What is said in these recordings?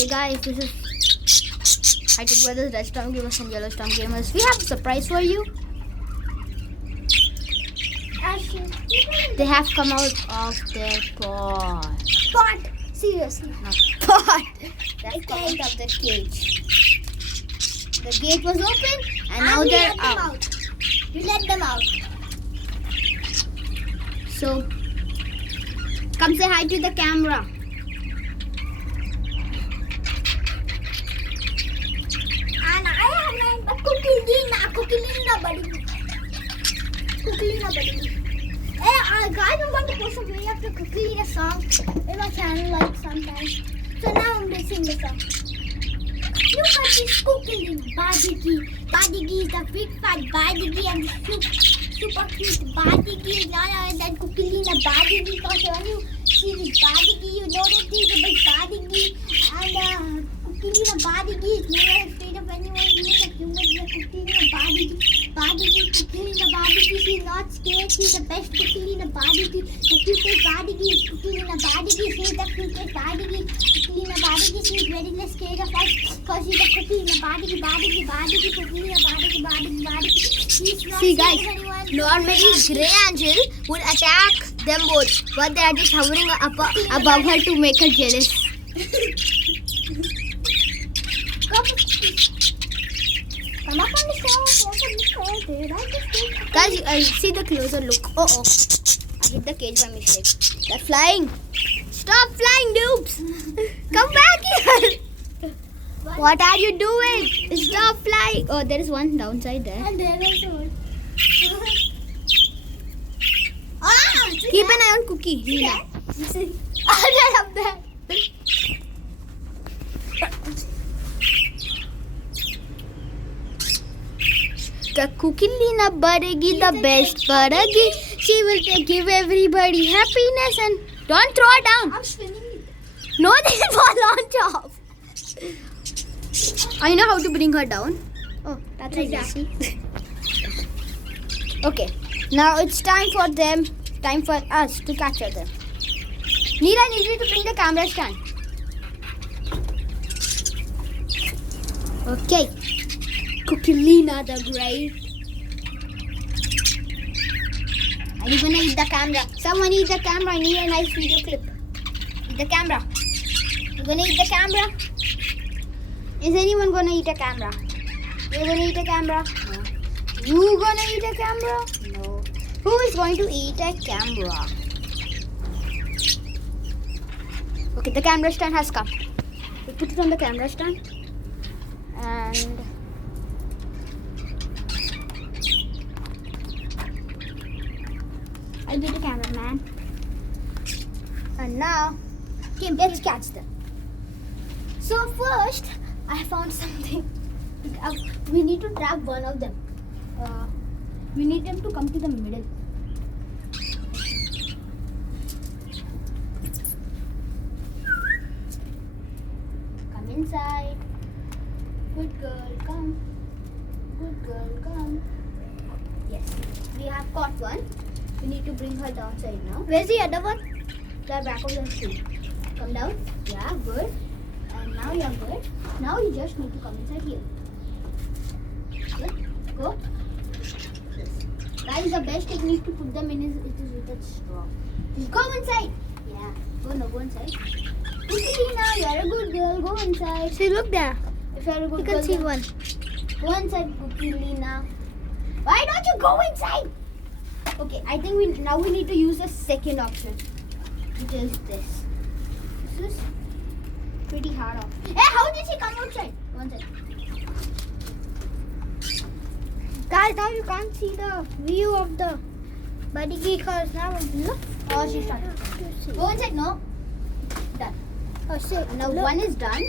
Hey guys, this is High-Tech Brothers, Red Storm Gamers and Yellow Storm Gamers. We have a surprise for you. They have come out of their pod. Pot! Seriously. Not pod. They have come out of the cage. The gate was open and now they're out. We let them out. So, come say hi to the camera. And I have my Kukilina buddy. Hey, guys, I'm going to post a video of the Kukilina song in my channel like sometimes. So now I'm going to sing the song. Look at this Kukilina budgie. Budgie is the big fat budgie and super cute budgie. None other than Kukilina budgie, because when you see this budgie, you know that this is a big budgie. And Kukilina budgie is never afraid of anyone. You know that humans are Kukilina budgie. Kukilina budgie, she's not scared. She's the best Kukilina budgie. The cutest budgie is Kukilina budgie. She's the cutest budgie. Kukilina budgie, she's very less scared of us because she's the Kukilina budgie. Kukilina budgie. She's not See scared guys, of anyone. normally Grey Angel would attack them both, but they are just hovering above her to make her jealous. Come up on the show. Guys, see the closer look. Oh, I hit the cage by mistake. They're flying. Stop flying, dupes. Come back here. What are you doing? Stop flying. Oh, there is one downside there. And there is one. Keep an eye on Cookie. Nina. Up there. The Kukilina budgie, the best budgie. She will give everybody happiness and don't throw her down. I'm swimming. No, they fall on top. I know how to bring her down. Oh, that's Like that. easy. Okay, now it's time for us to capture them. Neera, I need you to bring the camera stand. Okay, Kukilina the Great. Are you gonna eat the camera? Someone eat the camera. I need a nice video clip. Eat the camera. You gonna eat the camera? Is anyone gonna eat a camera? You're gonna eat a camera? No. You gonna eat a camera? No. Who is going to eat a camera? Okay, the camera stand has come. We put it on the camera stand. And I'll be the cameraman. And now, okay, let's catch them. So first, I found something. We need to trap one of them. We need them to come to the middle. Come inside. Good girl, come. Good girl, come. Yes, we have caught one. We need to bring her downside now. Where's the other one? The back of the tree. Come down. Yeah, good. And now you're good. Now you just need to come inside here. Okay, go. Guys, the best technique to put them in is with a straw. Just go inside. Yeah, go inside. Kukilina, you're a good girl. Go inside. See, look there. If you're a good You girl, can see then one. go inside, Kukilina. Why don't you go inside? Okay, I think we need to use the second option, which is this. This is pretty hard off. Hey, how did she come outside? Go inside. Guys, now you can't see the view of the budgie because now look. Oh, she started. Go inside. No. Done. Oh, shit. And now Look. one is done.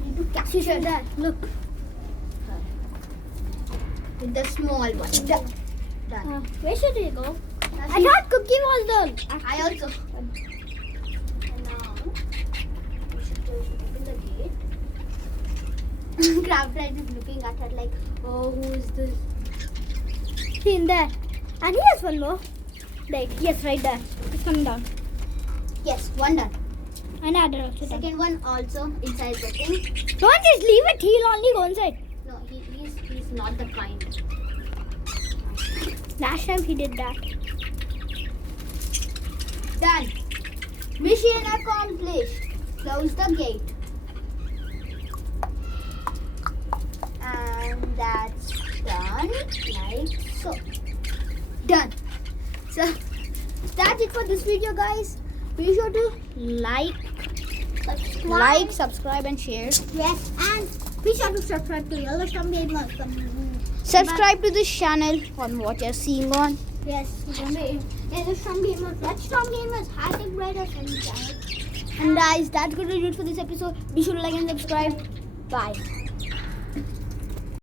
We need to capture That. Look. with the small one. Done. Where should we go? Now I thought Cookie was done. I also. And now we should open the gate. Crabtrap is looking at her like, oh, who is this? See in there. And here's one more. Like, yes, right there. It's coming down. Yes, one done. Another also done. Second one also inside the thing. Don't just leave it. He'll only go inside. No, he's not the kind. Last time he did that. Done. Mission accomplished. Close the gate. And that's done like so. Done. So that's it for this video, guys. Be sure to like, subscribe, and share. Yes, and be sure to subscribe to Yellowstone Gamers. Subscribe to this channel on what you're seeing on. Yes, Yellowstone Gamers, Redstone Gamers, high-tech Raiders, and guys. And guys, that's going to do it for this episode. Be sure to like and subscribe. Bye.